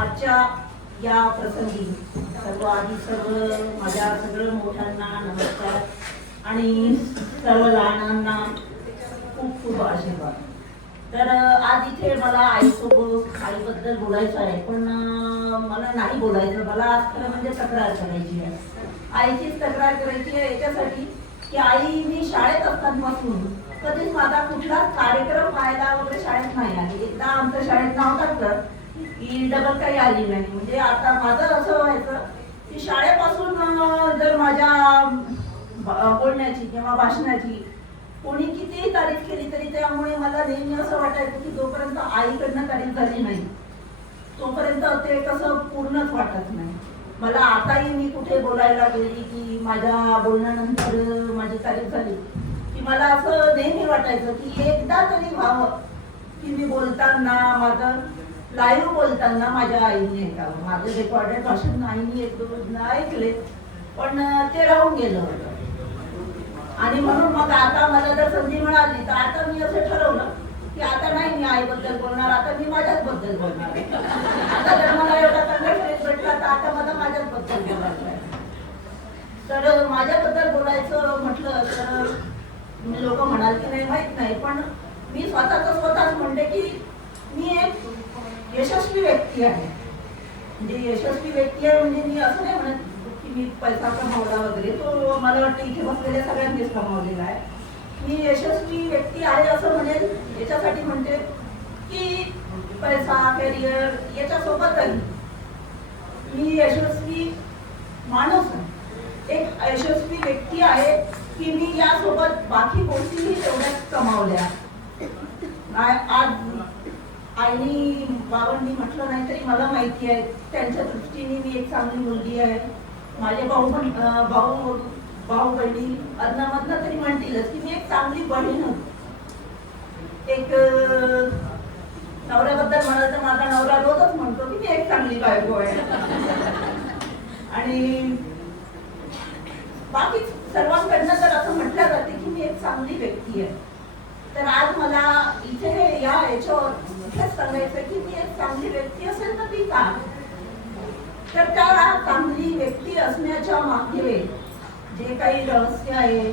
आजच्या या प्रसंगी सर्व माझ्या सगळं मोठ्यांना नमस्कार आणि सर्व लहानांना खूप खूप आशीर्वाद. तर आज इथे मला आईबद्दल बोलायचं आहे, पण मला नाही बोलायचं. मला आज खरं म्हणजे तक्रार करायची आहे. आईचीच तक्रार करायची आहे याच्यासाठी की आई मी शाळेत असतानापासून कधीच माझा कुठलाच कार्यक्रम पाहायला वगैरे शाळेत नाही आली. एकदा आमच्या शाळेत नाव टाकलं की डबल काही आली नाही. म्हणजे आता माझं असं व्हायचं की शाळेपासून जर माझ्या बोलण्याची किंवा भाषणाची कोणी कितीही तारीफ केली तरी त्यामुळे मला नेहमी असं वाटायचं की जोपर्यंत आईकडनं तारीफ झाली नाही तोपर्यंत ते कसं पूर्णच वाटत नाही. मला आताही मी कुठे बोलायला गेली की माझ्या बोलण्यानंतर माझी तारीफ झाली की मला असं नेहमी वाटायचं की एकदा तरी व्हावं की मी बोलताना माझं लाईव्ह बोलताना माझ्या आईने ऐकावं. माझं रेकॉर्डेड भाषण आईने एक दोन ऐकले, पण ते राहून गेलं होतं. आणि म्हणून मग आता मला जर संधी मिळाली तर आता मी असं ठरवलं की आता नाही मी आईबद्दल बोलणार, आता मी माझ्याच बद्दल बोलणार. आता जर मला एवढा चांगला फ्रेंड भेटला तर आता मला माझ्याच बद्दल बोलायचं आहे. तर माझ्याबद्दल बोलायचं म्हटलं तर लोक म्हणाल की नाही माहित नाही, पण मी स्वतःच म्हणते की मी एक यशस्वी व्यक्ती आहे. म्हणजे यशस्वी व्यक्ती आहे म्हणजे मी असं नाही म्हणत की मी पैसा कमावला वगैरे, तो मला वाटतं इथे बसलेल्या सगळ्यांनीच कमावलेला आहे. मी यशस्वी व्यक्ती आहे असं म्हणेल याच्यासाठी म्हणते की पैसा करिअर याच्यासोबतही मी यशस्वी माणूस आहे, एक यशस्वी व्यक्ती आहे की मी यासोबत बाकी गोष्टीही तेवढ्याच कमावल्या. आज आईनी बाबांनी म्हटलं नाही तरी मला माहिती आहे त्यांच्या दृष्टीने मी एक चांगली मुलगी आहे. माझे भाऊ बहिणी अदनामधनं तरी म्हणतीलच की मी एक चांगली बहीण होती. एक नवऱ्याबद्दल म्हणाल तर माझा नवरा रोजच म्हणतो की मी एक चांगली बायको आहे. आणि बाकी सर्वांकडनं तर असं म्हटलं जाते की मी एक चांगली व्यक्ती आहे. तर आज मला इथे याच्यावर इथेच सांगायचं की मी एक चांगली व्यक्ती असेल तर ती का, तर त्या चांगली व्यक्ती असण्याच्या मागे जे काही रहस्य आहे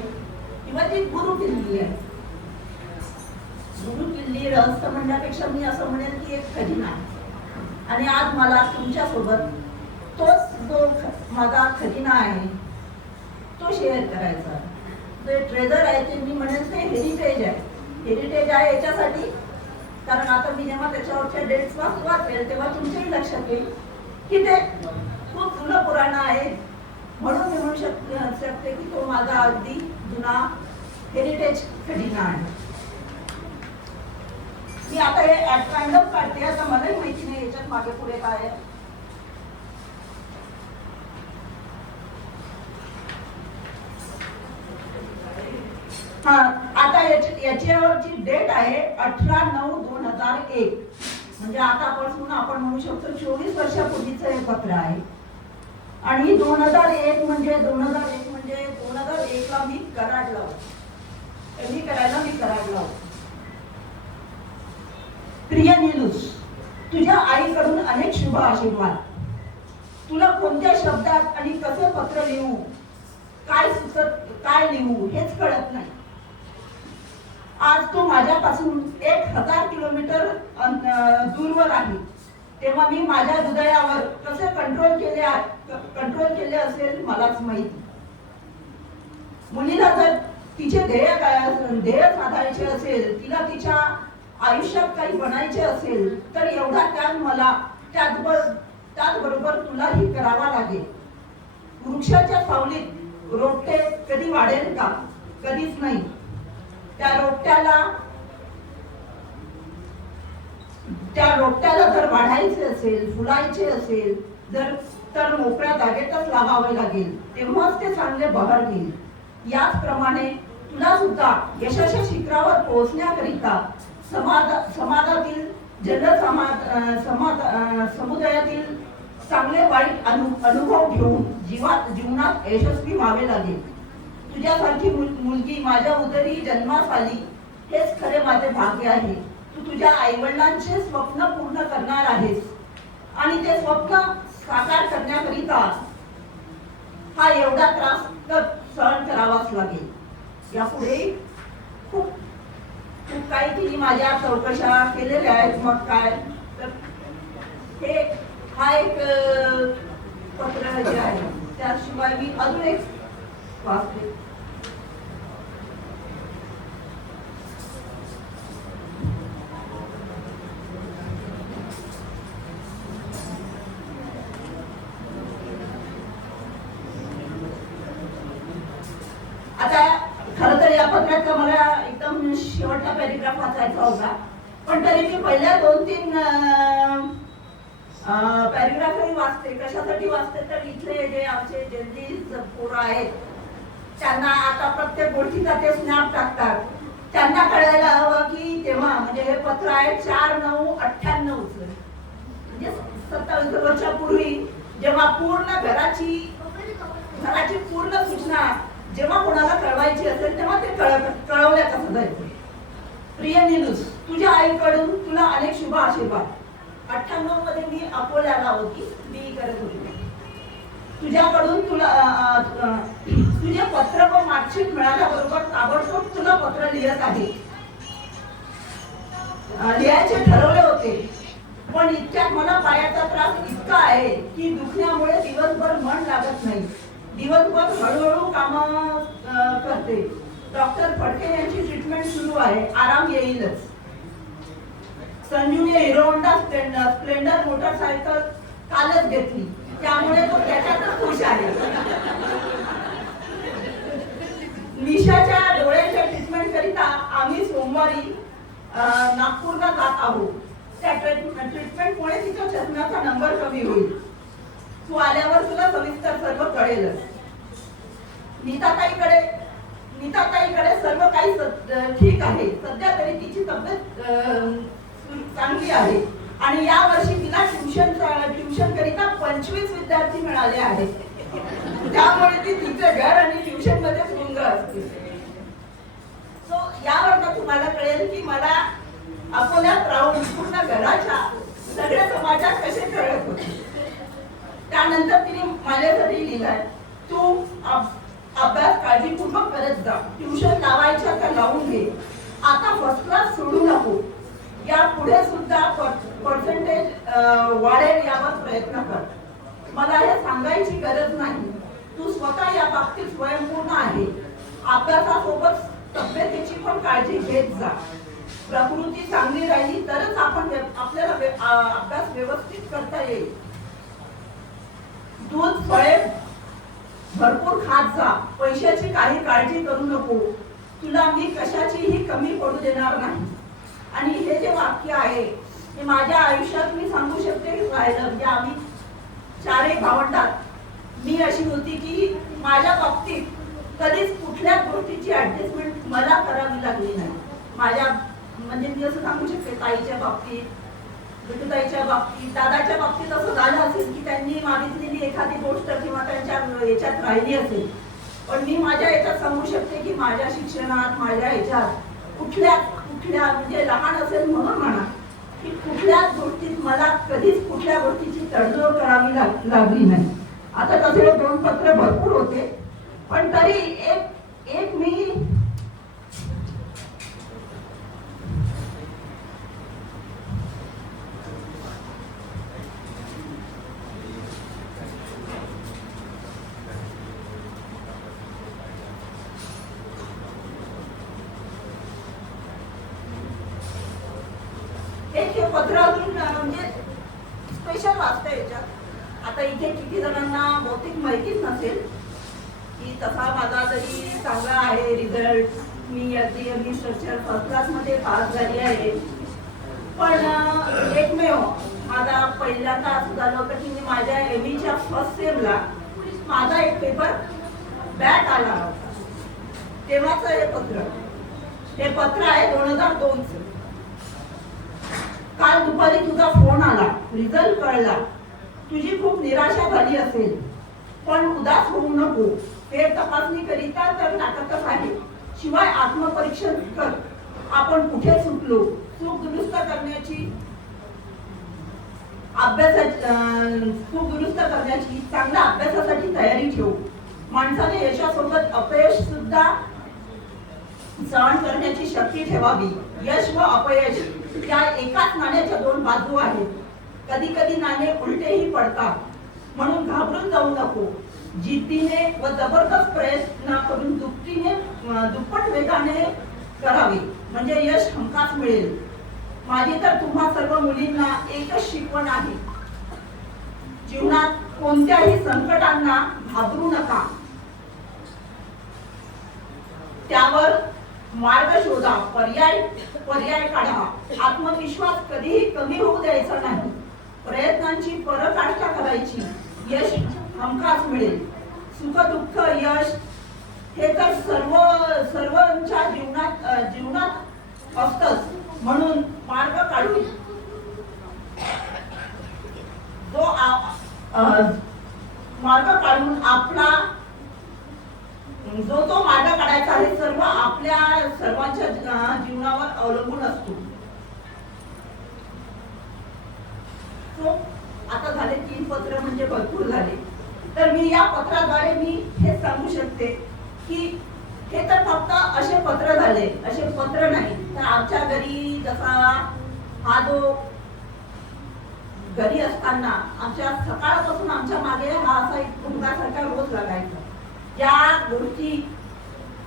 किंवा जी गुरुकिल्ली आहे, गुरुकिल्ली रहस्य म्हणण्यापेक्षा मी असं म्हणेल की एक खजिना आहे. आणि आज मला तुमच्यासोबत तोच जो माझा खजिना आहे तो शेअर करायचा. जे ट्रेजर आहे ते मी म्हणेल ते हेरिटेज आहे. हेरिटेज आहे याच्यासाठी कारण आता मी जेव्हा त्याच्यावरच्या डेट्स वाचेल तेव्हा तुमच्याही लक्षात येईल की ते खूप जुनं पुराण आहे. म्हणून मी म्हणू शकते की तो माझा अगदी जुना हेरिटेज खजिना आहे. मी आता हे ऍट रँडम काढते, आता मलाही माहिती नाही याच्यात मागे पुढे काय आहे. हा, आता याच्यावरची डेट आहे 18/9/2001. म्हणजे आतापासून आपण म्हणू शकतो 24 वर्षापूर्वीचं हे पत्र आहे. आणि 2001 म्हणजे 2001ला मी कराडला होतो. प्रिय नीलूस, तुझ्या आईकडून अनेक शुभ आशीर्वाद. तुला कोणत्या शब्दात आणि कसे पत्र लिहू, काय लिहू हेच कळत नाही. आज तू माझ्यापासून 1000 किलोमीटर दूरवर आहे, तेव्हा मी माझ्या हृदयावर कसे कंट्रोल केले असेल मलाच माहिती. मुलीला जर तिचे ध्येय साधायचे असेल, तिला तिच्या आयुष्यात काही बनायचे असेल तर एवढा त्याग मला त्याचबरोबर तुलाही करावा लागेल. वृक्षाच्या सावलीत रोपटे कधी वाढेल का? कधीच नाही. त्या रोपट्याला जर वाढायचे असेल, फुलायचे असेल तर मोकळ्या जागेतच लावावे लागेल, तेव्हाच ते चांगले बहर घेईल. याचप्रमाणे तुला सुद्धा यशाच्या शिखरावर पोहोचण्याकरिता समाजातील समुदायातील चांगले वाईट अनुभव घेऊन जीवनात यशस्वी व्हावे लागेल. तुझ्यासारखी मुलगी माझ्या उदरी जन्मास आली हेच खरे माझे भाग्य आहे. तू तुझ्या आईवडिलांचे स्वप्न पूर्ण करणार आहेस. आणि ते स्वप्न साकार करण्याकरिता हा एवढा त्रास तर सहन करावाच लागेल। यापुढे खूप खूप काही तिने माझ्या चौकशा केलेल्या आहेत। मग काय तर हे हा एक पत्र जे आहे त्याशिवाय मी अजून एक वाचते। आता खरं तर या पत्राचा मला एकदम शेवटचा पॅरेग्राफ वाचायचा होता, पण तरी मी पहिल्या 2-3 पॅरेग्राफही वाचते। कशासाठी वाचते तर इथले जे आमचे जर्नलिस्ट पोरं आहेत त्यांना आता प्रत्येक गोष्टीचा ते स्नॅप टाकतात। त्यांना कळायला हवं की तेव्हा म्हणजे हे पत्र आहे 4/9/98 म्हणजे 27 वर्षापूर्वी जेव्हा पूर्ण घराची पूर्ण सूचना जेव्हा कोणाला कळवायची असेल तेव्हा ते कळवल्या कसं जायचं। प्रिय निलूस, तुझ्या आईकडून तुला अनेक शुभ आशीर्वाद। 98 मध्ये मी अकोल्याला होती, मी करत होती। तुझ्याकडून तुला तुझे पत्र व मार्कशीट मिळाल्याबरोबर ताबडतोब तुला पत्र लिहित आहे। लिहायचे ठरवले होते, पण इतक्यात मला पायाचा त्रास इतका आहे की दुखण्यामुळे दिवसभर मन लागत नाही। दिवसभर हळूहळू काम करते। डॉक्टर फडके यांची ट्रीटमेंट सुरू आहे, आराम येईलच। संजूने हिरो होंडा स्प्लेंडर मोटरसायकल कालच घेतली, त्यामुळे तो त्याच्यातच खुश आहे। निशाच्या डोळ्याच्या ट्रीटमेंट करिता आम्ही सोमवारी नागपूरला जात आहोत। त्या ट्रीटमेंटमुळे तिच्या चष्म्याचा नंबर कमी होईल। तू आल्यावर तुला सविस्तर सर्व कळेलच। नीताताईकडे सर्व काही ठीक आहे। सध्या तरी तिची तब्येत चांगली आहे आणि या वर्षी तिला ट्युशन करिता 25 विद्यार्थी मिळाले आहेत। त्यामुळे ती तिचे घर आणि ट्युशन मध्ये गुंग असते। सो यावर तुम्हाला कळेल की मला अकोल्यात राहून पूर्ण घराच्या सगळ्या समाजात कसे कळत होते। त्यानंतर तिने माझ्यासाठी लिहिलाय, तू अभ्यास काळजीपूर्वक करत जा। ट्युशन लावायच्या तर लावून घे। आता फर्स्ट क्लास सोडू नको। या पुढे सुद्धा पर्सेंटेज वाढेल यावर प्रयत्न कर। मला हे सांगायची गरज नाही, तू स्वतः या बाबतीत स्वयंपूर्ण आहे। अभ्यासासोबत तब्येतीची पण काळजी घेत जा। प्रकृती चांगली राहिली तरच आपल्याला अभ्यास व्यवस्थित करता येईल। दूध फळे भरपूर खात जा। पैशाची काही काळजी करू नको। तुला मी कशाचीही कमी पडू देणार नाही। आणि हे जे वाक्य आहे हे माझ्या आयुष्यात मी सांगू शकते राहिलं म्हणजे आम्ही 4 भावंडात मी अशी होती की माझ्या बाबतीत कधीच कुठल्याच गोष्टीची ऍडजस्टमेंट मला करावी लागली नाही। माझ्या म्हणजे मी असं सांगू शकते ताईच्या बाबतीत, विठुताईच्या बाबतीत, दादाच्या बाबतीत असं झालं असेल की त्यांनी मागितलेली एखादी गोष्ट किंवा त्यांच्या याच्यात राहिली असेल, पण मी माझ्या याच्यात सांगू शकते की माझ्या शिक्षणात माझ्या याच्यात कुठल्या म्हणजे लहान असेल म्हणून म्हणा की कुठल्याच गोष्टीत मला कधीच कुठल्या गोष्टीची तडजोड करावी लागली नाही। आता तसे 2 पत्र भरपूर होते, पण तरी एक मी पत्र अजून म्हणजे स्पेशल वाचता याच्यात। आता इथे किती जणांना बहुतेक माहितीच नसेल की तसा माझा तरी चांगला आहे रिझल्ट। मी अगदी स्ट्रक्चर फर्स्ट क्लास मध्ये पास झाली आहे, पण एकमेव माझा पहिल्यांदा असं झालं होतं की मी माझ्या एमईच्या फर्स्ट सेमला माझा एक पेपर बॅक आला होता। तेव्हाच हे पत्र आहे 2002 च। काल दुपारी तुझा फोन आला, रिझल्ट कळला। तुझी खूप निराशा झाली असेल, पण उदास होऊ नको। फेर तपासणी करिता तर नाटकच आहे। शिवाय आत्मपरीक्षण कर, आपण कुठे चुकलो, चूक दुरुस्त करण्याची खूप दुरुस्त करण्याची, चांगल्या अभ्यासासाठी तयारी ठेवू. माणसाने यशासोबत अपयश सुद्धा सहन करण्याची शक्ती ठेवावी. यश व अपयश या एकाच नाण्याच्या दोन बाजू आहेत. कधी कधी नाणे उलटेही पडतात, म्हणून घाबरून जाऊ नको. जिद्दीने व जबरदस्त प्रयत्न करून दुप्पट वेगाने करावे, म्हणजे यश हमखास मिळेल. माझी तर तुम्हा सर्व मुलींना एकच शिकवण आहे, जीवनात कोणत्याही संकटांना घाबरू नका, त्यावर मार्ग शोधा, पर्याय काढा. आत्मविश्वास कधीही कमी होऊ द्यायचा नाही. प्रयत्नांची पराकाष्ठा करायची, यश हमखास मिळेल. सुख दुःख यश हे तर सर्वांच्या जीवनात असतंच, म्हणून मार्ग काढून आपला जो मार्ग काढायचा आहे सर्व आपल्या सर्वांच्या जीवनावर अवलंबून असतो. आता झाले 3 पत्र, म्हणजे भरपूर झाले. तर मी या पत्राद्वारे मी हे सांगू शकते की हे तर फक्त असे पत्र झाले, असे पत्र नाही. तर आमच्या घरी जसा हा जो घरी असताना आमच्या सकाळपासून आमच्या मागे हा असा एक मुलगासारखा रोज लागायचा. या गोष्टी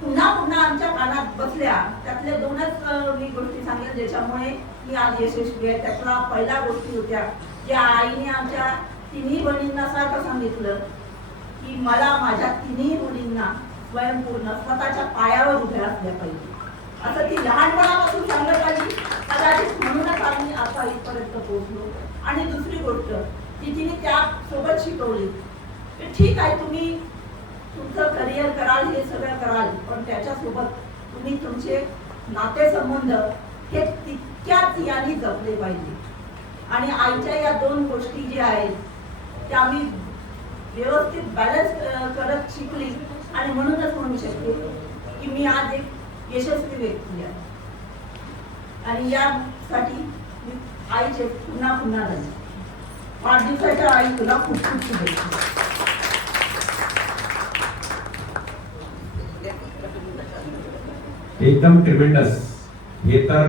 पुन्हा पुन्हा आमच्या कानात बसल्या. त्यातल्या 2च मी गोष्टी सांगेन ज्याच्यामुळे मी आज यशस्वी आहे. त्यातला पहिल्या गोष्टी होत्या ज्या आईने आमच्या तिन्ही बहिणींना सारखं सांगितलं की मला माझ्या तिन्ही मुलींना स्वयंपूर्ण स्वतःच्या पायावर उभ्या असल्या पाहिजे. असं ती लहानपणापासून सांगत आली. कदाचित म्हणूनच आम्ही आता इथपर्यंत पोहोचलो. आणि दुसरी गोष्ट ती तिने त्या सोबत शिकवली की ठीक आहे, तुम्ही तुमचं करिअर कराल, हे सगळं कराल, पण त्याच्यासोबत तुम्ही तुमचे नातेसंबंध हे तितक्याच याने जपले पाहिजे. आणि आईच्या या 2 गोष्टी ज्या आहेत त्या मी व्यवस्थित बॅलन्स करत शिकली. आणि म्हणूनच म्हणू शकते की मी आज एक यशस्वी व्यक्ती आहे. आणि यासाठी मी आईचे पुन्हा पुन्हा झाले. वाढदिवसाच्या आई तुला खूप खूप शुभेच्छा. एकदम ट्रिमेंडस. हे तर